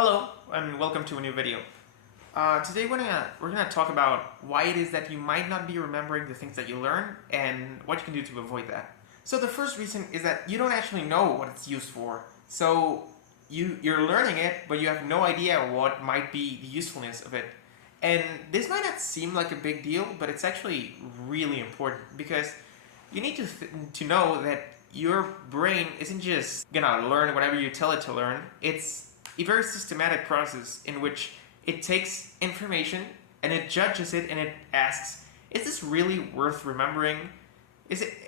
Hello and welcome to a new video. Today we're gonna talk about why it is that you might not be remembering the things that you learn and what you can do to avoid that. So the first reason is that you don't actually know what it's used for. So you're learning it, but you have no idea what might be the usefulness of it. And this might not seem like a big deal, but it's actually really important because you need to know that your brain isn't just gonna learn whatever you tell it to learn. It's a very systematic process in which it takes information and it judges it and it asks, is this really worth remembering?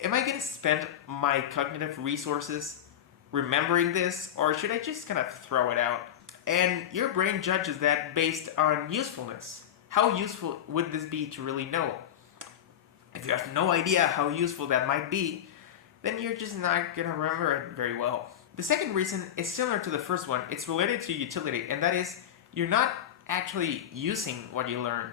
Am I going to spend my cognitive resources remembering this, or should I just kind of throw it out? And your brain judges that based on usefulness. How useful would this be to really know? If you have no idea how useful that might be, then you're just not going to remember it very well. The second reason is similar to the first one. It's related to utility, and that is you're not actually using what you learn.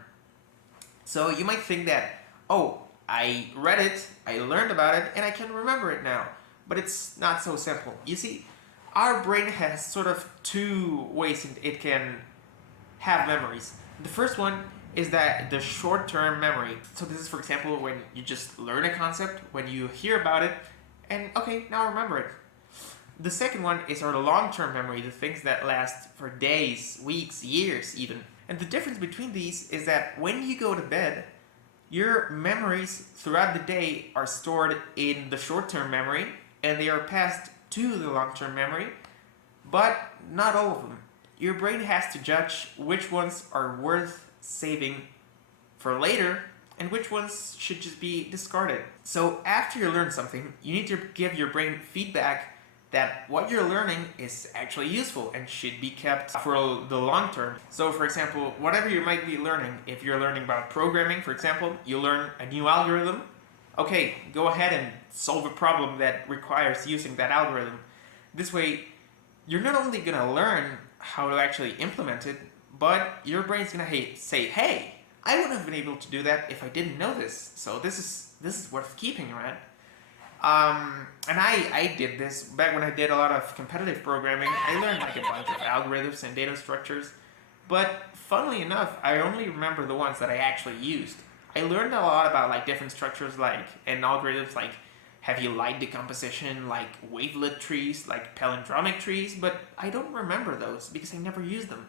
So you might think that, oh, I read it, I learned about it, and I can remember it now. But it's not so simple. You see, our brain has sort of two ways it can have memories. The first one is that the short-term memory. So this is, for example, when you just learn a concept, when you hear about it, and okay, now I remember it. The second one is our long-term memory, the things that last for days, weeks, years even. And the difference between these is that when you go to bed, your memories throughout the day are stored in the short-term memory and they are passed to the long-term memory, but not all of them. Your brain has to judge which ones are worth saving for later and which ones should just be discarded. So after you learn something, you need to give your brain feedback that what you're learning is actually useful and should be kept for the long term. So for example, whatever you might be learning, if you're learning about programming, for example, you learn a new algorithm, okay, go ahead and solve a problem that requires using that algorithm. This way, you're not only gonna learn how to actually implement it, but your brain's gonna say, hey, I wouldn't have been able to do that if I didn't know this, so this is worth keeping, right? And I did this back when I did a lot of competitive programming. I learned like a bunch of algorithms and data structures, but funnily enough, I only remember the ones that I actually used. I learned a lot about like different structures and algorithms like heavy light decomposition, like wavelet trees, like palindromic trees, but I don't remember those because I never used them.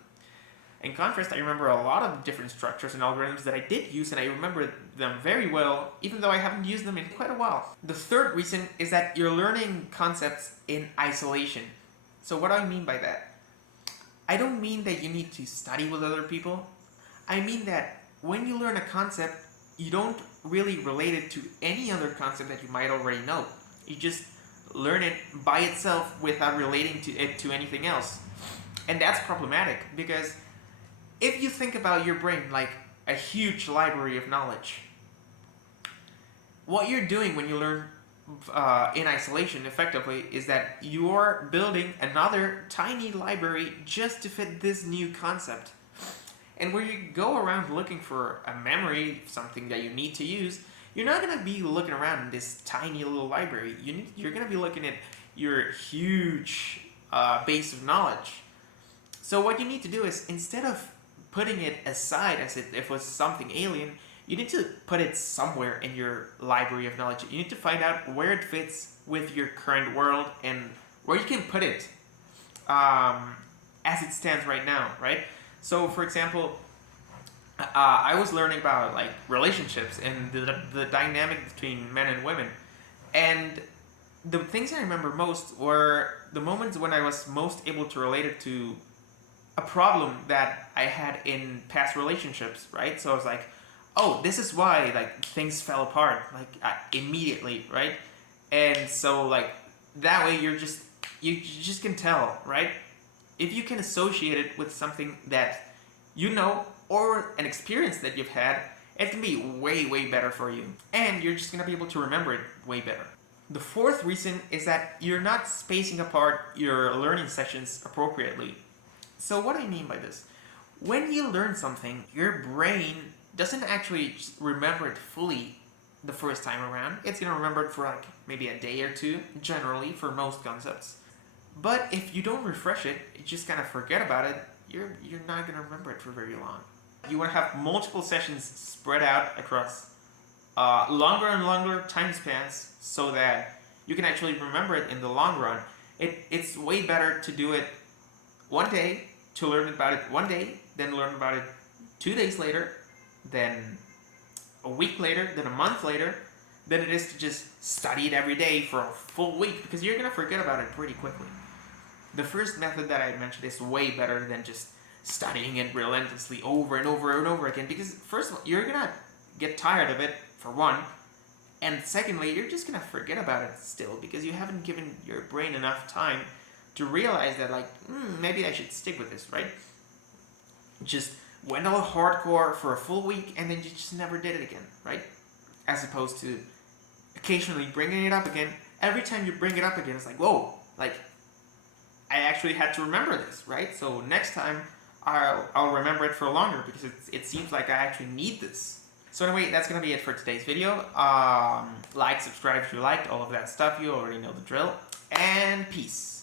In contrast, I remember a lot of different structures and algorithms that I did use, and I remember them very well, even though I haven't used them in quite a while. The third reason is that you're learning concepts in isolation. So what do I mean by that? I don't mean that you need to study with other people. I mean that when you learn a concept, you don't really relate it to any other concept that you might already know. You just learn it by itself without relating it to anything else. And that's problematic because if you think about your brain like a huge library of knowledge, what you're doing when you learn in isolation effectively is that you're building another tiny library just to fit this new concept. And when you go around looking for a memory, something that you need to use, you're not going to be looking around in this tiny little library. You're going to be looking at your huge base of knowledge. So what you need to do is, instead of putting it aside as if it was something alien, you need to put it somewhere in your library of knowledge. You need to find out where it fits with your current world and where you can put it as it stands right now, right? So for example, I was learning about like relationships and the dynamic between men and women, and the things I remember most were the moments when I was most able to relate it to a problem that I had in past relationships, right? So I was like, oh, this is why like things fell apart like immediately, right? And so like that way you just can tell, right? If you can associate it with something that you know or an experience that you've had, it can be way better for you, and you're just gonna be able to remember it way better. The fourth reason is that you're not spacing apart your learning sessions appropriately. So what do I mean by this? When you learn something, your brain doesn't actually remember it fully the first time around. It's going to remember it for like maybe a day or two, generally for most concepts. But if you don't refresh it, you just kind of forget about it, you're not gonna remember it for very long. You want to have multiple sessions spread out across longer and longer time spans so that you can actually remember it in the long run. It's way better to do it one day, to learn about it one day, then learn about it 2 days later, then a week later, then a month later, than it is to just study it every day for a full week, because you're going to forget about it pretty quickly. The first method that I mentioned is way better than just studying it relentlessly over and over and over again, because first of all, you're going to get tired of it, for one, and secondly, you're just going to forget about it still, because you haven't given your brain enough time to realize that, like, maybe I should stick with this, right? Just went all hardcore for a full week, and then you just never did it again, right? As opposed to occasionally bringing it up again. Every time you bring it up again, it's like, whoa, like, I actually had to remember this, right? So next time, I'll remember it for longer, because it seems like I actually need this. So anyway, that's going to be it for today's video. Like, subscribe if you liked, all of that stuff. You already know the drill. And peace.